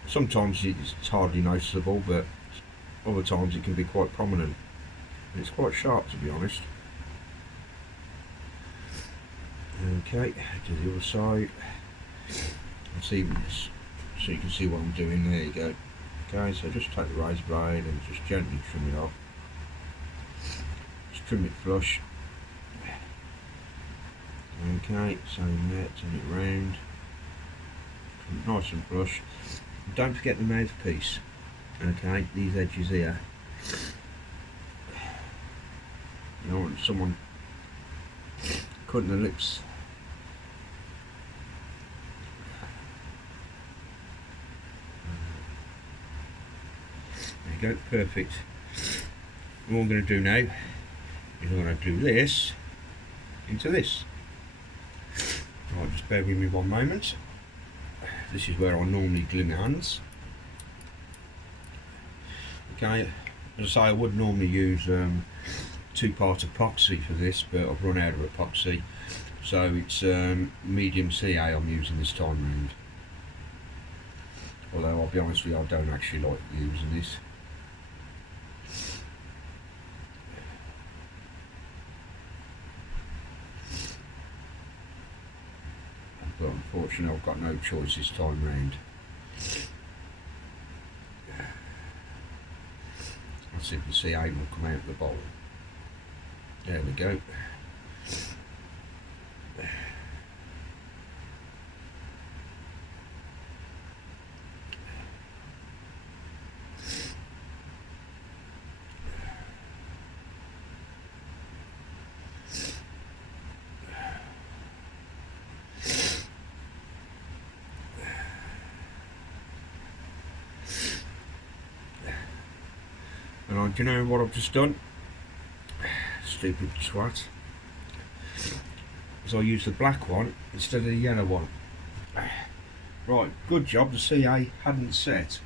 Sometimes it's hardly noticeable, but other times it can be quite prominent. And it's quite sharp, to be honest. Okay, to the other side. So you can see what I'm doing. There you go. Okay, so just take the razor blade and just gently trim it off. Just trim it flush. Okay, same there, turn it round. Nice and flush. Don't forget the mouthpiece. Okay, these edges here. You don't want someone cutting the lips. There you go, perfect. What I'm going to do now is I'm going to do this into this. Right, just bear with me one moment. This is where I normally glue my hands. Okay, as I say, I would normally use 2-part epoxy for this, but I've run out of epoxy, so it's medium CA I'm using this time round. Although I'll be honest with you, I don't actually like using this. But unfortunately I've got no choice this time round. Let's see if the CA will come out of the bowl. There we go. And do you know what I've just done? Stupid twat. So I used the black one instead of the yellow one. Right, good job the CA hadn't set,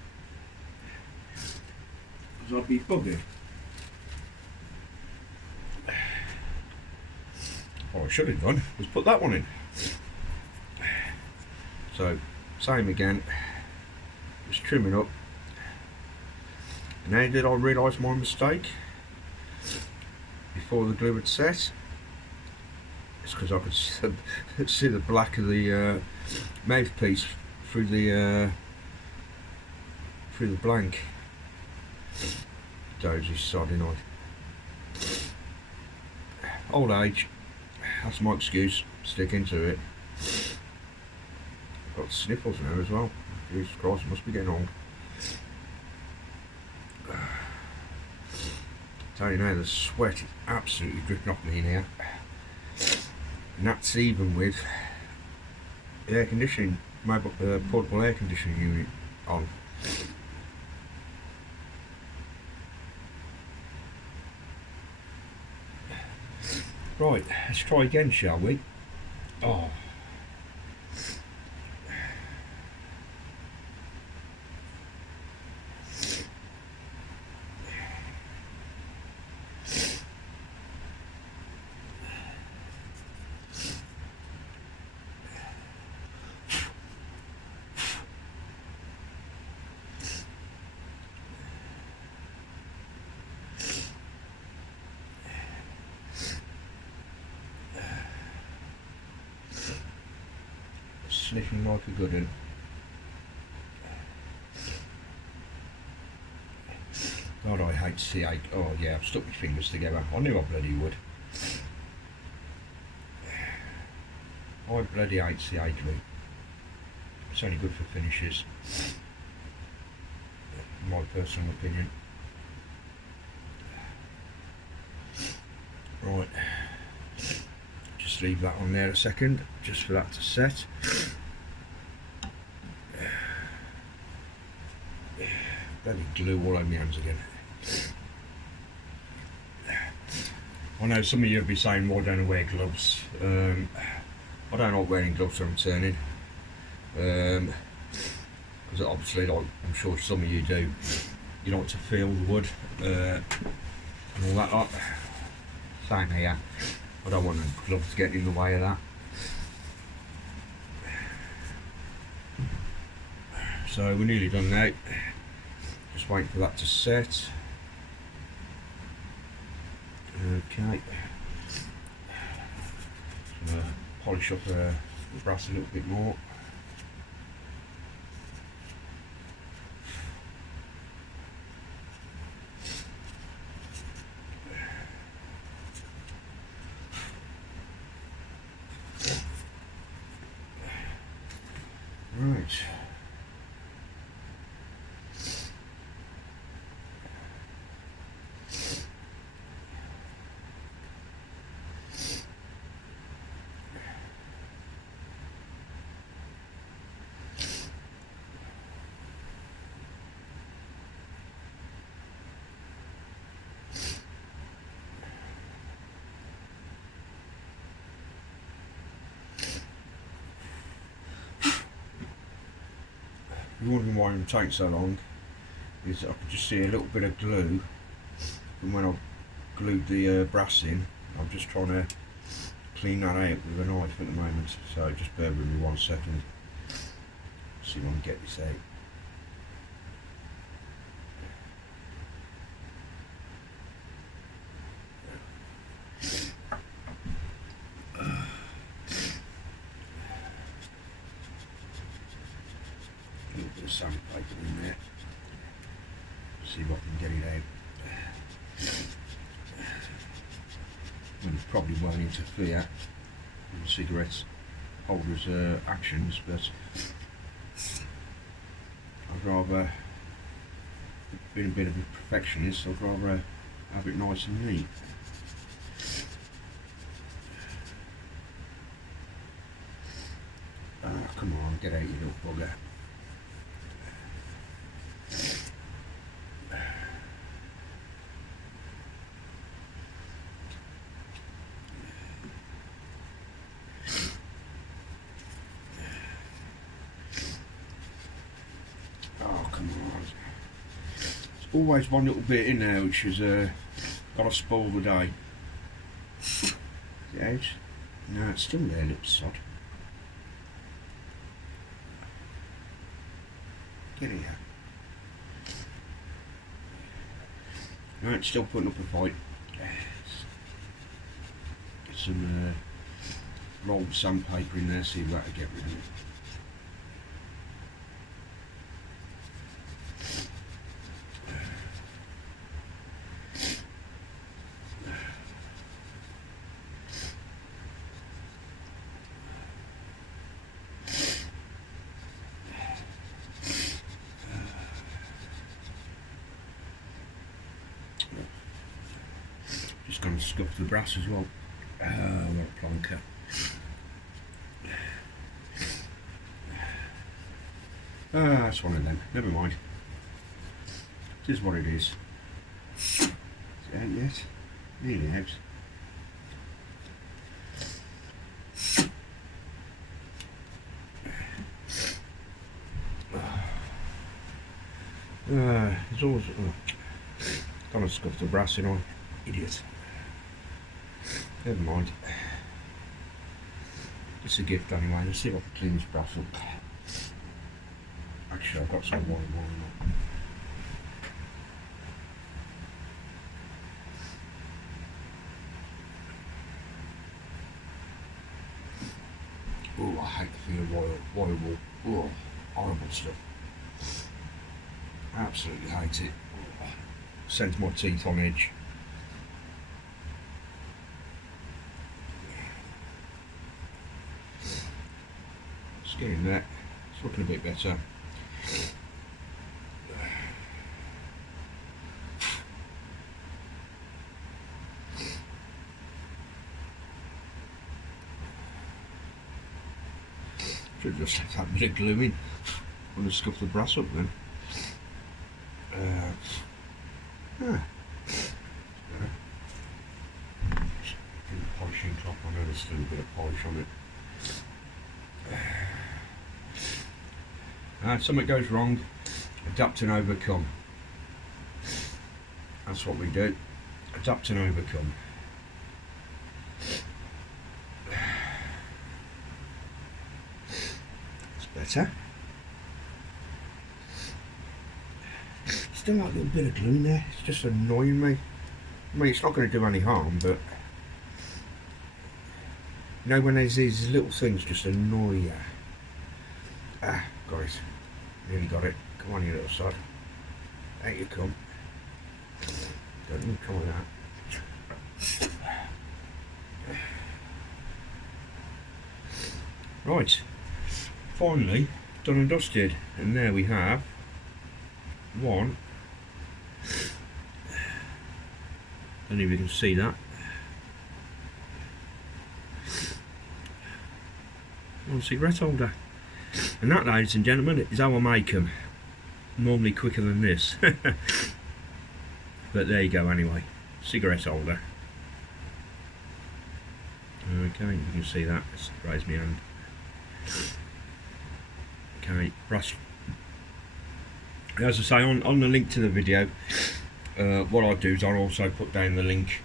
because I'd be buggered. What I should have done was put that one in. So, same again, just trimming up. Now did I realise my mistake before the glue had set? It's because I could see the black of the mouthpiece through the blank. Dozy sodding on. Old age, that's my excuse. Stick into it. I've got sniffles now as well. Jesus Christ, I must be getting old. Tell you now, the sweat is absolutely dripping off me now, and that's even with the air conditioning, my portable air conditioning unit on. Right, let's try again, shall we? Oh. Sniffing like a good one. God, I hate CA. Oh yeah, I've stuck my fingers together. I knew I bloody would. I bloody hate CA glue. It's only good for finishes, in my personal opinion. Right, just leave that on there a second, just for that to set. Bloody glue all over my hands again. I know some of you will be saying, why don't I wear gloves? I don't like wearing gloves when I'm turning, because obviously, like I'm sure some of you do, you like to feel the wood and all that lot. Same here. I don't want the gloves getting in the way of that. So we're nearly done now. Just waiting for that to set. Okay. Just gonna polish up the brass a little bit more. Right. You're wondering why it takes so long, is I could just see a little bit of glue from when I glued the brass in. I'm just trying to clean that out with a knife at the moment, so just bear with me 1 second. See if I can get this out. A little bit of sandpaper in there. See if I can get it out. And it probably won't interfere with the cigarette holder's actions, but I'd rather, being a bit of a perfectionist, I'd rather have it nice and neat. Come on, get out, you little bugger. Oh, come on. There's always one little bit in there which is gotta spoil the day. Is it out? No, it's still there, little sod. Get here. No, it's still putting up a fight. Get some rolled sandpaper in there, see if that'll get rid of it. Just going to scuff the brass as well. What a plonker. That's one of them. Never mind. It is what it is. Is it out yet? Nearly out. It's always gonna scuff the brass in on. Idiot. Never mind. It's a gift anyway. Let's see if I can clean this brass up. Actually, I've got some white wine on. Oh, I hate the feel of oil wool. Oh, horrible stuff. Absolutely hate it. Oh, sends my teeth on edge. It's getting there. It's looking a bit better. Should have just left that bit of glue in. I'm going to scuff the brass up then. Polishing top, I know there's still a bit of polish on it. Something goes wrong, adapt and overcome. That's what we do. Adapt and overcome. It's better. Still like a little bit of glue in there. It's just annoying me. I mean, it's not going to do any harm, but you know when there's these little things just annoy you. Ah, got it. Nearly got it. Come on, you little sod. Out you come. Don't need to come with that. Right. Finally, done and dusted. And there we have one. I don't know if you can see that. One cigarette holder. And that, ladies and gentlemen, is how I make them. Normally quicker than this. But there you go anyway. Cigarette holder. Okay, you can see that. Let's raise my hand. Okay, brush. As I say, on the link to the video, what I'll do is I'll also put down the link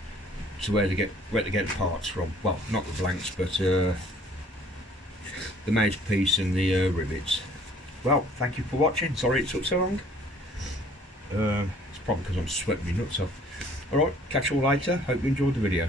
to where to get the parts from. Well, not the blanks, but the mouthpiece and the rivets. Well, thank you for watching. Sorry it took so long. It's probably because I'm sweating my nuts off. Alright, catch you all later. Hope you enjoyed the video.